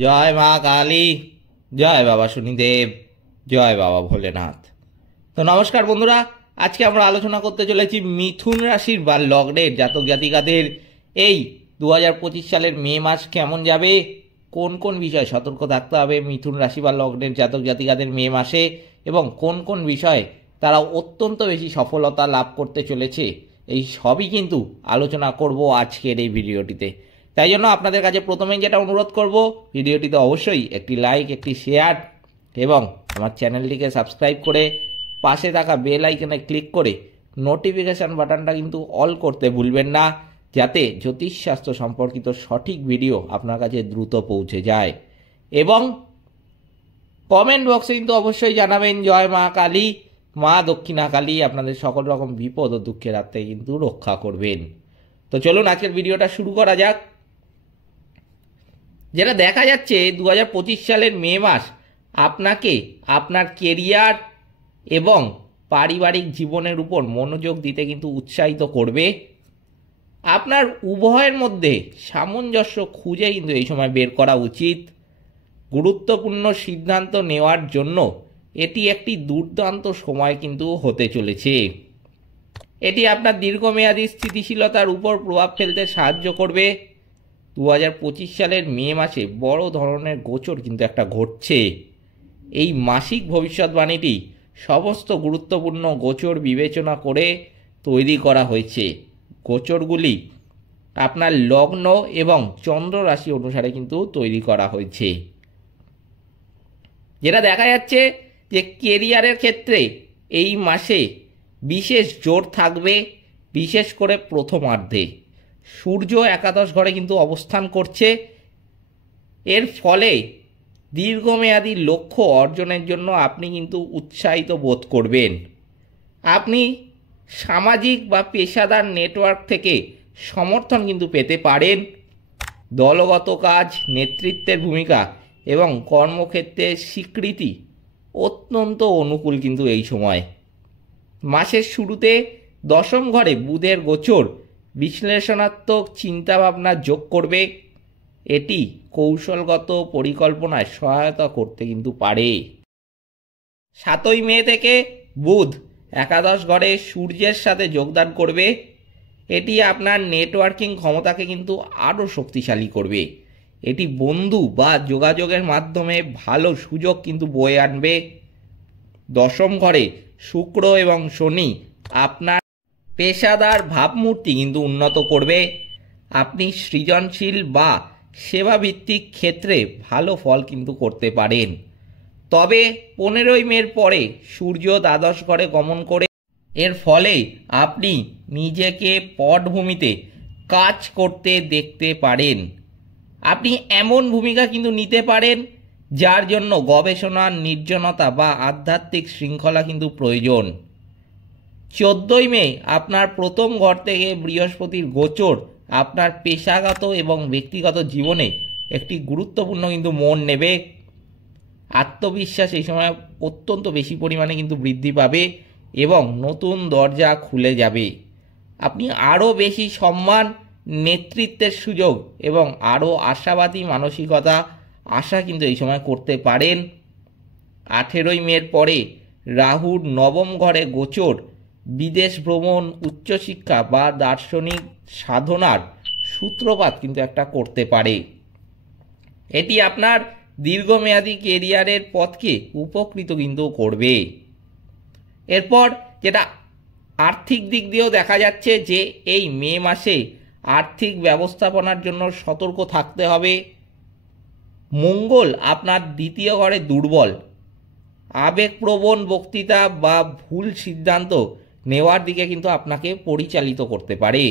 জয় মা কালী, জয় বাবা শনিদেব, জয় বাবা ভোলেনাথ। তো নমস্কার বন্ধুরা, আজকে আমরা আলোচনা করতে চলেছি মিথুন রাশির বা লগ্নের জাতক জাতিকাদের এই 2025 সালের মে মাস কেমন যাবে, কোন কোন বিষয়ে সতর্ক থাকতে হবে মিথুন রাশি বা লগ্নের জাতক জাতিকাদের মে মাসে, এবং কোন কোন বিষয়ে তারা অত্যন্ত বেশি সফলতা লাভ করতে চলেছে, এই সবই কিন্তু আলোচনা করব আজকের এই ভিডিওটিতে। তাই জন্য আপনাদের কাছে প্রথমেই যেটা অনুরোধ করব, ভিডিওটিতে অবশ্যই একটি লাইক, একটি শেয়ার এবং আমার চ্যানেলটিকে সাবস্ক্রাইব করে পাশে থাকা বেল আইকনে ক্লিক করে নোটিফিকেশান বাটনটা কিন্তু অল করতে ভুলবেন না, যাতে জ্যোতিষশাস্ত্র সম্পর্কিত সঠিক ভিডিও আপনার কাছে দ্রুত পৌঁছে যায়। এবং কমেন্ট বক্সে কিন্তু অবশ্যই জানাবেন জয় মা কালী, মা দক্ষিণা কালী আপনাদের সকল রকম বিপদ ও দুঃখের হাত থেকে কিন্তু রক্ষা করবেন। তো চলুন আজকের ভিডিওটা শুরু করা যাক। যেটা দেখা যাচ্ছে 2025 সালের মে মাস আপনাকে আপনার কেরিয়ার এবং পারিবারিক জীবনের উপর মনোযোগ দিতে কিন্তু উৎসাহিত করবে। আপনার উভয়ের মধ্যে সামঞ্জস্য খুঁজে কিন্তু এই সময় বের করা উচিত। গুরুত্বপূর্ণ সিদ্ধান্ত নেওয়ার জন্য এটি একটি দুর্দান্ত সময় কিন্তু হতে চলেছে। এটি আপনার দীর্ঘমেয়াদী স্থিতিশীলতার উপর প্রভাব ফেলতে সাহায্য করবে। 2025 সালের মে মাসে বড় ধরনের গোচর কিন্তু একটা ঘটছে। এই মাসিক ভবিষ্যৎবাণীটি সমস্ত গুরুত্বপূর্ণ গোচর বিবেচনা করে তৈরি করা হয়েছে। গোচরগুলি আপনার লগ্ন এবং চন্দ্র রাশি অনুসারে কিন্তু তৈরি করা হয়েছে। যেটা দেখা যাচ্ছে যে কেরিয়ারের ক্ষেত্রে এই মাসে বিশেষ জোর থাকবে, বিশেষ করে প্রথমার্ধে। সূর্য একাদশ ঘরে কিন্তু অবস্থান করছে। এর ফলে দীর্ঘমেয়াদী লক্ষ্য অর্জনের জন্য আপনি কিন্তু উৎসাহিত বোধ করবেন। আপনি সামাজিক বা পেশাদার নেটওয়ার্ক থেকে সমর্থন কিন্তু পেতে পারেন। দলগত কাজ, নেতৃত্বের ভূমিকা এবং কর্মক্ষেত্রের স্বীকৃতি অত্যন্ত অনুকূল কিন্তু এই সময়। মাসের শুরুতে দশম ঘরে বুধের গোচর বিশ্লেষণাত্মক চিন্তাভাবনা যোগ করবে। এটি কৌশলগত পরিকল্পনায় সহায়তা করতে কিন্তু পারে। 7ই মে থেকে বুধ একাদশ ঘরে সূর্যের সাথে যোগদান করবে। এটি আপনার নেটওয়ার্কিং ক্ষমতাকে কিন্তু আরও শক্তিশালী করবে। এটি বন্ধু বা যোগাযোগের মাধ্যমে ভালো সুযোগ কিন্তু বয়ে আনবে। দশম ঘরে শুক্র এবং শনি আপনার পেশাদার ভাবমূর্তি কিন্তু উন্নত করবে। আপনি সৃজনশীল বা সেবাভিত্তিক ক্ষেত্রে ভালো ফল কিন্তু করতে পারেন। তবে 15ই মের পরে সূর্য দ্বাদশ ঘরে গমন করে, এর ফলে আপনি নিজেকে পটভূমিতে কাজ করতে দেখতে পারেন। আপনি এমন ভূমিকা কিন্তু নিতে পারেন যার জন্য গবেষণার নির্জনতা বা আধ্যাত্মিক শৃঙ্খলা কিন্তু প্রয়োজন। 14ই মে আপনার প্রথম ঘর থেকে বৃহস্পতির গোচর আপনার পেশাগত এবং ব্যক্তিগত জীবনে একটি গুরুত্বপূর্ণ কিন্তু মোড় নেবে। আত্মবিশ্বাস এই সময় অত্যন্ত বেশি পরিমাণে কিন্তু বৃদ্ধি পাবে এবং নতুন দরজা খুলে যাবে। আপনি আরও বেশি সম্মান, নেতৃত্বের সুযোগ এবং আরও আশাবাদী মানসিকতা আশা কিন্তু এই সময় করতে পারেন। 18ই মের পরে রাহুর নবম ঘরে গোচর বিদেশ ভ্রমণ, উচ্চশিক্ষা বা দার্শনিক সাধনার সূত্রপাত কিন্তু একটা করতে পারে। এটি আপনার দীর্ঘমেয়াদী কেরিয়ারের পথকে উপকৃত কিন্তু করবে। এরপর যেটা আর্থিক দিক দিয়েও দেখা যাচ্ছে যে এই মে মাসে আর্থিক ব্যবস্থাপনার জন্য সতর্ক থাকতে হবে। মঙ্গল আপনার দ্বিতীয় ঘরে দুর্বল। আবেগপ্রবণ বক্তৃতা বা ভুল সিদ্ধান্ত নেওয়ার দিকে কিন্তু আপনাকে পরিচালিত করতে পারে।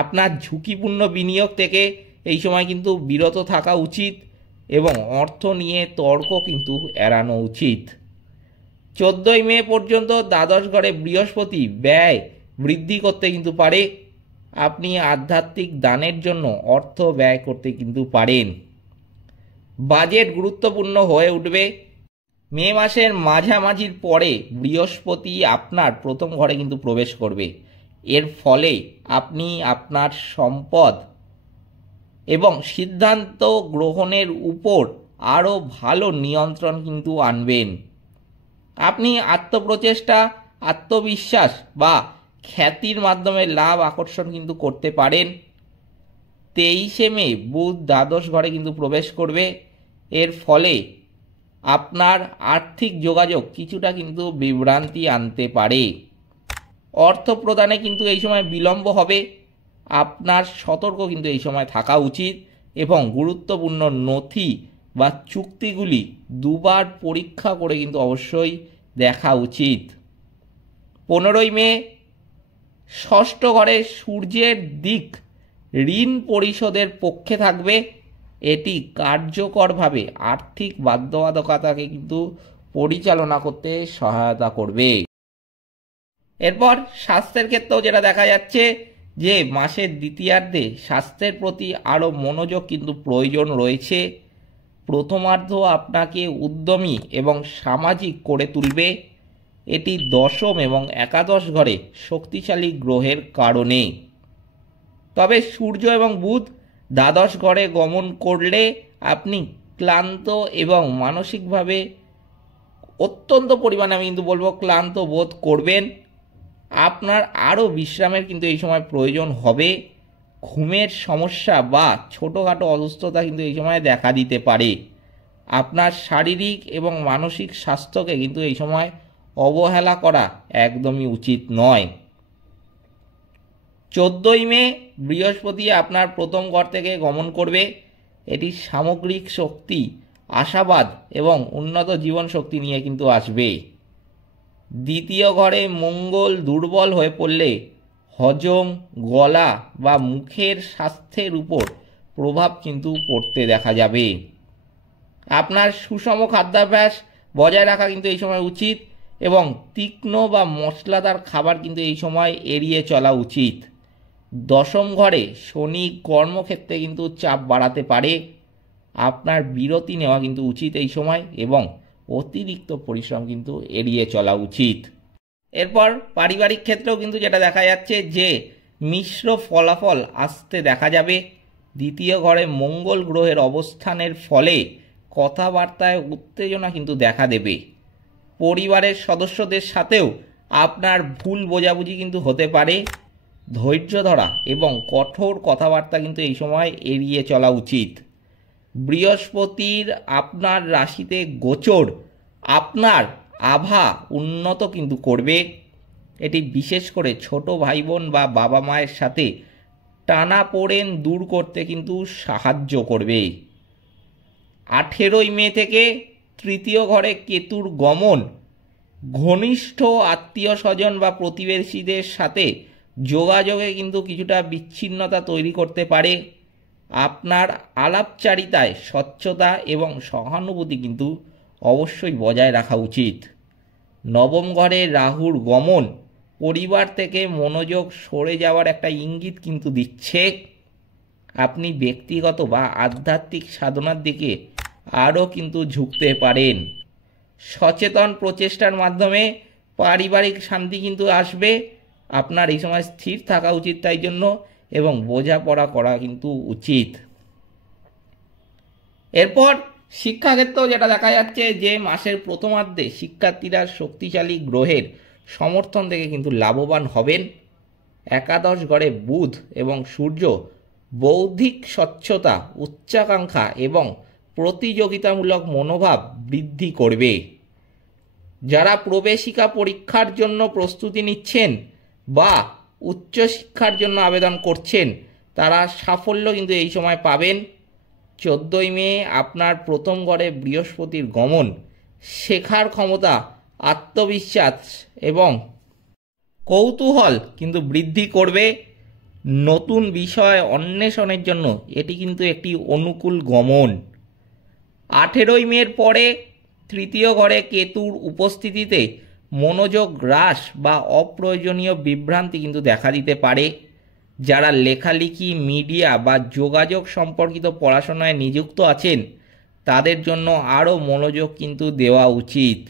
আপনার ঝুঁকিপূর্ণ বিনিয়োগ থেকে এই সময় কিন্তু বিরত থাকা উচিত এবং অর্থ নিয়ে তর্ক কিন্তু এড়ানো উচিত। 14ই মে পর্যন্ত দ্বাদশ ঘরে বৃহস্পতি ব্যয় বৃদ্ধি করতে কিন্তু পারে। আপনি আধ্যাত্মিক দানের জন্য অর্থ ব্যয় করতে কিন্তু পারেন। বাজেট গুরুত্বপূর্ণ হয়ে উঠবে। মে মাসের মাঝামাঝির পরে বৃহস্পতি আপনার প্রথম ঘরে কিন্তু প্রবেশ করবে। এর ফলে আপনি আপনার সম্পদ এবং সিদ্ধান্ত গ্রহণের উপর আরও ভালো নিয়ন্ত্রণ কিন্তু আনবেন। আপনি আত্মপ্রচেষ্টা, আত্মবিশ্বাস বা খ্যাতির মাধ্যমে লাভ আকর্ষণ কিন্তু করতে পারেন। 23শে মে বুধ দ্বাদশ ঘরে কিন্তু প্রবেশ করবে। এর ফলে আপনার আর্থিক যোগাযোগ কিছুটা কিন্তু বিভ্রান্তি আনতে পারে। অর্থ প্রদানে কিন্তু এই সময় বিলম্ব হবে। আপনার সতর্ক কিন্তু এই সময় থাকা উচিত এবং গুরুত্বপূর্ণ নথি বা চুক্তিগুলি দুবার পরীক্ষা করে কিন্তু অবশ্যই দেখা উচিত। 15ই মে ষষ্ঠ ঘরে সূর্যের দিক ঋণ পরিশোধের পক্ষে থাকবে। এটি কার্যকরভাবে আর্থিক বাধ্যবাধকতাকে কিন্তু পরিচালনা করতে সহায়তা করবে। এরপর স্বাস্থ্যের ক্ষেত্রেও যেটা দেখা যাচ্ছে যে মাসের দ্বিতীয়ার্ধে স্বাস্থ্যের প্রতি আরও মনোযোগ কিন্তু প্রয়োজন রয়েছে। প্রথমার্ধ আপনাকে উদ্যমী এবং সামাজিক করে তুলবে। এটি দশম এবং একাদশ ঘরে শক্তিশালী গ্রহের কারণে। তবে সূর্য এবং বুধ দ্বাদশ ঘরে গমন করলে আপনি ক্লান্ত এবং মানসিকভাবে অত্যন্ত পরিমাণে আমি কিন্তু বলবো ক্লান্ত বোধ করবেন। আপনার আরও বিশ্রামের কিন্তু এই সময় প্রয়োজন হবে। ঘুমের সমস্যা বা ছোটোখাটো অসুস্থতা কিন্তু এই সময় দেখা দিতে পারে। আপনার শারীরিক এবং মানসিক স্বাস্থ্যকে কিন্তু এই সময় অবহেলা করা একদমই উচিত নয়। 14ই মে বৃহস্পতি আপনার প্রথম ঘর থেকে গমন করবে। এটি সামগ্রিক শক্তি, আশাবাদ এবং উন্নত জীবন শক্তি নিয়ে কিন্তু আসবে। দ্বিতীয় ঘরে মঙ্গল দুর্বল হয়ে পড়লে হজম, গলা বা মুখের স্বাস্থ্যের উপর প্রভাব কিন্তু পড়তে দেখা যাবে। আপনার সুষম খাদ্যাভ্যাস বজায় রাখা কিন্তু এই সময় উচিত এবং তীক্ষ্ণ বা মশলাদার খাবার কিন্তু এই সময় এড়িয়ে চলা উচিত। দশম ঘরে শনি কর্মক্ষেত্রে কিন্তু চাপ বাড়াতে পারে। আপনার বিরতি নেওয়া কিন্তু উচিত এই সময় এবং অতিরিক্ত পরিশ্রম কিন্তু এড়িয়ে চলা উচিত। এরপর পারিবারিক ক্ষেত্রেও কিন্তু যেটা দেখা যাচ্ছে যে মিশ্র ফলাফল আসতে দেখা যাবে। দ্বিতীয় ঘরে মঙ্গল গ্রহের অবস্থানের ফলে কথাবার্তায় উত্তেজনা কিন্তু দেখা দেবে। পরিবারের সদস্যদের সাথেও আপনার ভুল বোঝাবুঝি কিন্তু হতে পারে। ধৈর্য ধরা এবং কঠোর কথাবার্তা কিন্তু এই সময় এড়িয়ে চলা উচিত। বৃহস্পতির আপনার রাশিতে গোচর আপনার আভা উন্নত কিন্তু করবে। এটি বিশেষ করে ছোট ভাই বোন বা বাবা মায়ের সাথে টানাপোড়েন দূর করতে কিন্তু সাহায্য করবে। 18ই মে থেকে তৃতীয় ঘরে কেতুর গমন ঘনিষ্ঠ আত্মীয় স্বজন বা প্রতিবেশীদের সাথে যোগাযোগে কিন্তু কিছুটা বিচ্ছিন্নতা তৈরি করতে পারে। আপনার আলাপচারিতায় স্বচ্ছতা এবং সহানুভূতি কিন্তু অবশ্যই বজায় রাখা উচিত। নবম ঘরে রাহুর গমন পরিবার থেকে মনোযোগ সরে যাওয়ার একটা ইঙ্গিত কিন্তু দিচ্ছে। আপনি ব্যক্তিগত বা আধ্যাত্মিক সাধনার দিকে আরও কিন্তু ঝুঁকতে পারেন। সচেতন প্রচেষ্টার মাধ্যমে পারিবারিক শান্তি কিন্তু আসবে। আপনার এই সময় স্থির থাকা উচিত তাই জন্য এবং বোঝাপড়া করা কিন্তু উচিত। এরপর শিক্ষাক্ষেত্রেও যেটা দেখা যাচ্ছে যে মাসের প্রথমার্ধে শিক্ষার্থীরা শক্তিশালী গ্রহের সমর্থন থেকে কিন্তু লাভবান হবেন। একাদশ ঘরে বুধ এবং সূর্য বৌদ্ধিক স্বচ্ছতা, উচ্চাকাঙ্ক্ষা এবং প্রতিযোগিতামূলক মনোভাব বৃদ্ধি করবে। যারা প্রবেশিকা পরীক্ষার জন্য প্রস্তুতি নিচ্ছেন বা উচ্চশিক্ষার জন্য আবেদন করছেন তারা সাফল্য কিন্তু এই সময় পাবেন। 14ই মে আপনার প্রথম ঘরে বৃহস্পতির গমন শেখার ক্ষমতা, আত্মবিশ্বাস এবং কৌতূহল কিন্তু বৃদ্ধি করবে। নতুন বিষয় অন্বেষণের জন্য এটি কিন্তু একটি অনুকূল গমন। 18ই মের পরে তৃতীয় ঘরে কেতুর উপস্থিতিতে মনোযোগ হ্রাস বা অপ্রয়োজনীয় বিভ্রান্তি কিন্তু দেখা দিতে পারে। যারা লেখালেখি, মিডিয়া বা যোগাযোগ সম্পর্কিত পড়াশোনায় নিযুক্ত আছেন তাদের জন্য আরও মনোযোগ কিন্তু দেওয়া উচিত।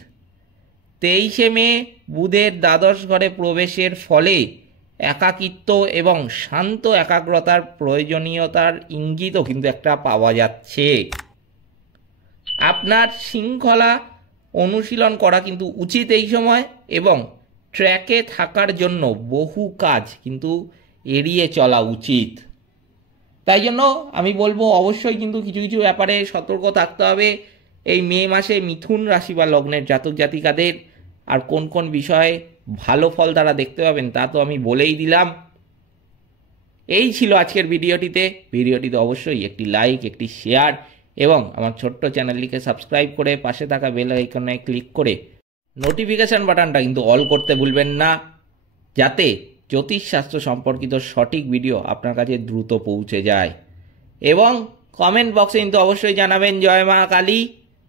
23শে মে বুধের দ্বাদশ ঘরে প্রবেশের ফলে একাকিত্ব এবং শান্ত একাগ্রতার প্রয়োজনীয়তার ইঙ্গিতও কিন্তু একটা পাওয়া যাচ্ছে। আপনার শৃঙ্খলা অনুশীলন করা কিন্তু উচিত এই সময়, এবং ট্র্যাকে থাকার জন্য বহু কাজ কিন্তু এড়িয়ে চলা উচিত। তাই জন্য আমি বলবো অবশ্যই কিন্তু কিছু কিছু ব্যাপারে সতর্ক থাকতে হবে এই মে মাসে মিথুন রাশি বা লগ্নের জাতক জাতিকাদের। আর কোন কোন বিষয়ে ভালো ফল তারা দেখতে পাবেন তা তো আমি বলেই দিলাম। এই ছিল আজকের ভিডিওটিতে অবশ্যই একটি লাইক, একটি শেয়ার এবং আমার ছোট্ট চ্যানেলটিকে সাবস্ক্রাইব করে পাশে থাকা বেল আইকনে ক্লিক করে নোটিফিকেশান বাটনটা কিন্তু অল করতে ভুলবেন না, যাতে জ্যোতিষশাস্ত্র সম্পর্কিত সঠিক ভিডিও আপনার কাছে দ্রুত পৌঁছে যায়। এবং কমেন্ট বক্সে কিন্তু অবশ্যই জানাবেন জয় মা কালী,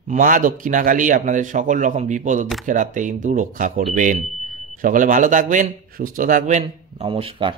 মা দক্ষিণা কালী আপনাদের সকল রকম বিপদ ও দুঃখের হাত থেকে কিন্তু রক্ষা করবেন। সকলে ভালো থাকবেন, সুস্থ থাকবেন, নমস্কার।